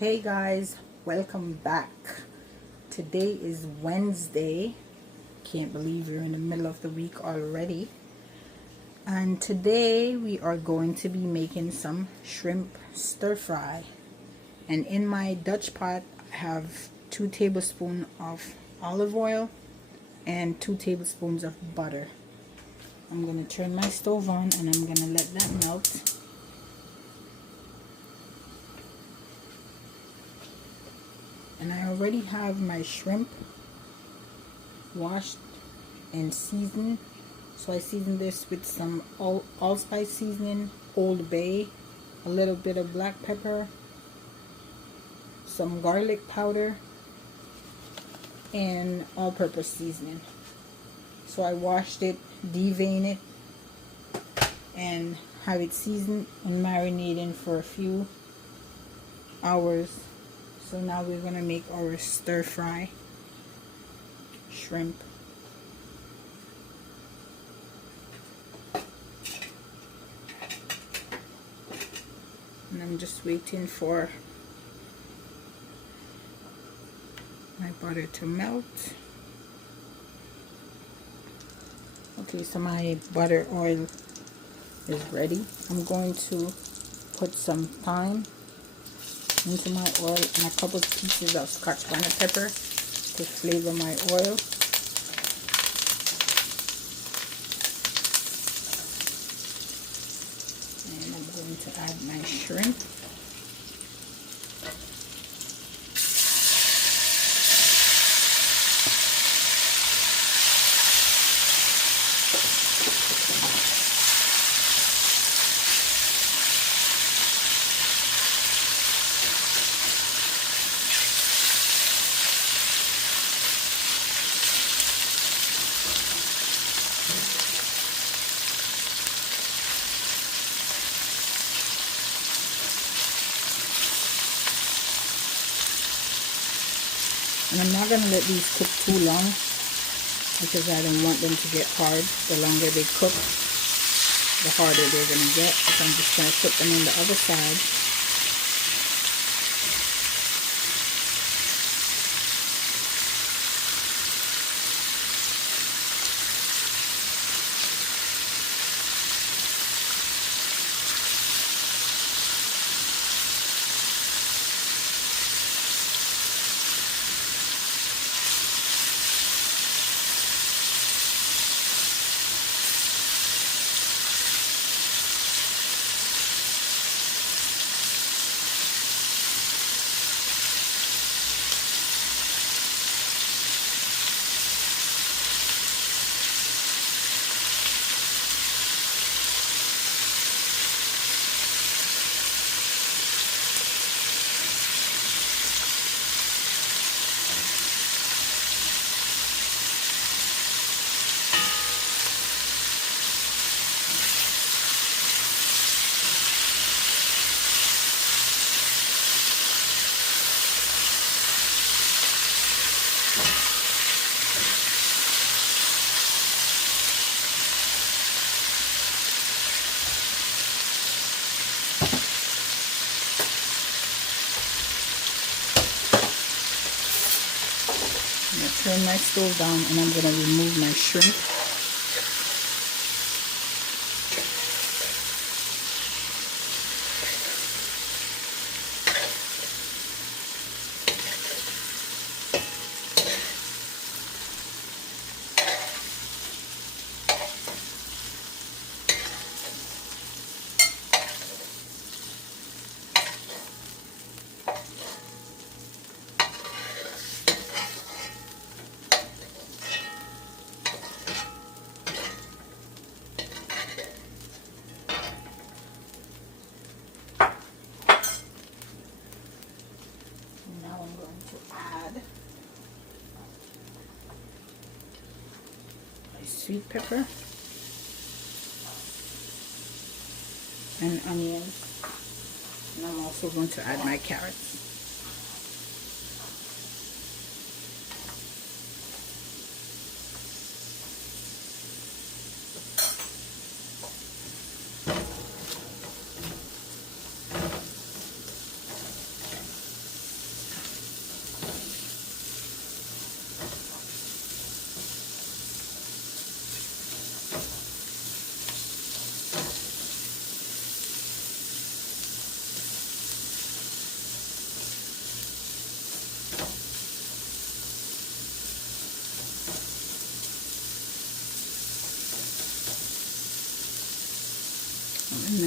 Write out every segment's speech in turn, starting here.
Hey guys, welcome back. Today is Wednesday. Can't believe we're in the middle of the week already. And today we are going to be making some shrimp stir fry. And in my Dutch pot, I have 2 tablespoons of olive oil and 2 tablespoons of butter. I'm going to turn my stove on and I'm going to let that melt. And I already have my shrimp washed and seasoned. So I seasoned this with some allspice seasoning, Old Bay, a little bit of black pepper, some garlic powder, and all-purpose seasoning. So I washed it, deveined it, and have it seasoned and marinating for a few hours. So now we're going to make our stir fry shrimp. And I'm just waiting for my butter to melt. Okay, so my butter oil is ready. I'm going to put some thyme into my oil and a couple of pieces of Scotch bonnet pepper to flavor my oil. And I'm going to add my shrimp. And I'm not going to let these cook too long because I don't want them to get hard. The longer they cook, the harder they're going to get. So I'm just going to put them on the other side. I'm going to turn my stove down and I'm going to remove my shrimp. Sweet pepper and onions, and I'm also going to add my carrots.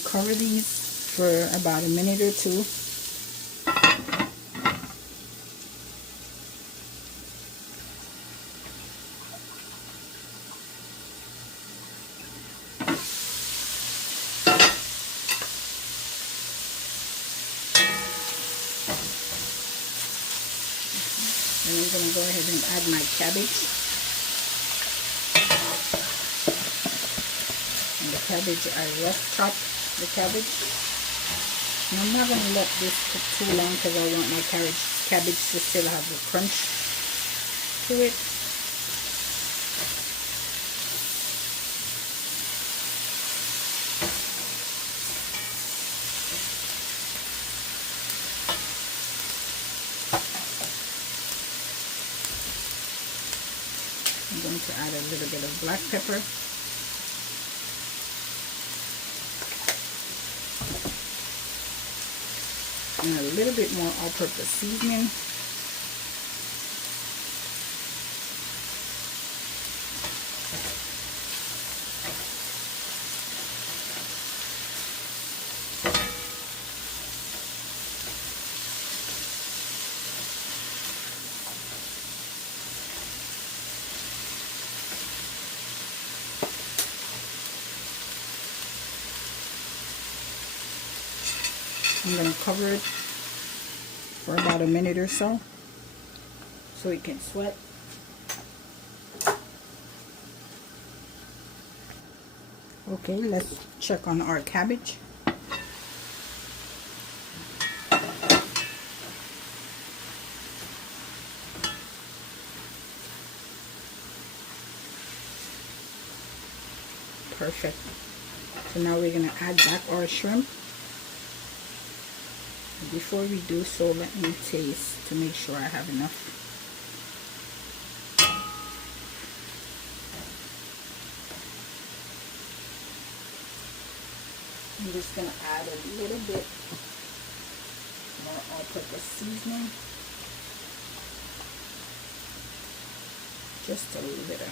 to cover these for about a minute or two. And I'm going to go ahead and add my cabbage. And the cabbage, I rough chop the cabbage. And I'm not going to let this cook too long because I want my cabbage to still have the crunch to it. I'm going to add a little bit of black pepper. And a little bit more all-purpose seasoning. I'm going to cover it for about a minute or so it can sweat. Okay, let's check on our cabbage. Perfect. So now we're going to add back our shrimp. Before we do so, let me taste to make sure I have enough. I'm just going to add a little bit more all-purpose seasoning. Just a little.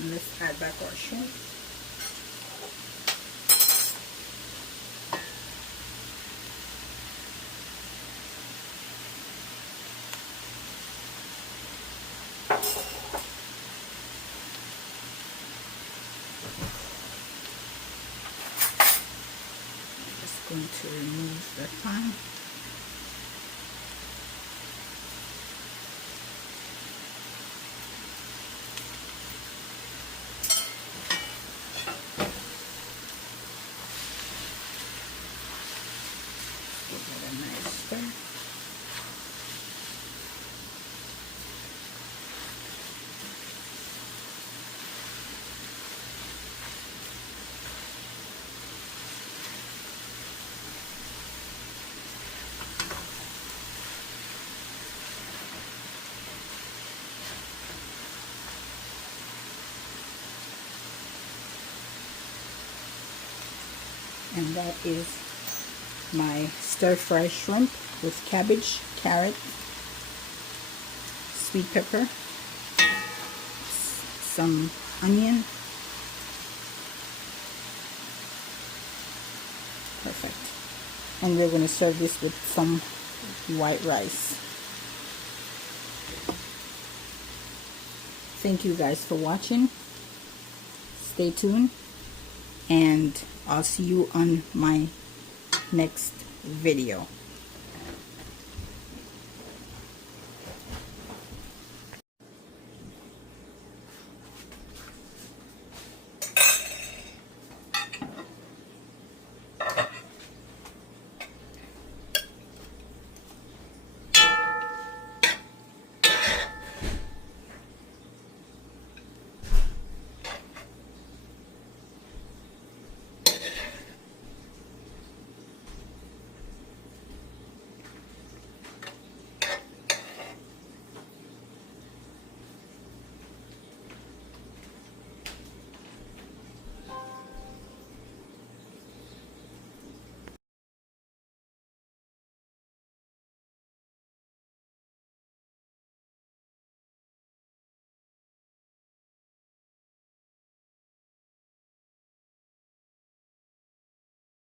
And let's add back our shrimp. I'm just going to remove the thyme. Give it a nice stir. And that is my stir-fry shrimp with cabbage, carrot, sweet pepper, some onion. Perfect. And we're going to serve this with some white rice. Thank you guys for watching. Stay tuned, and I'll see you on my next video.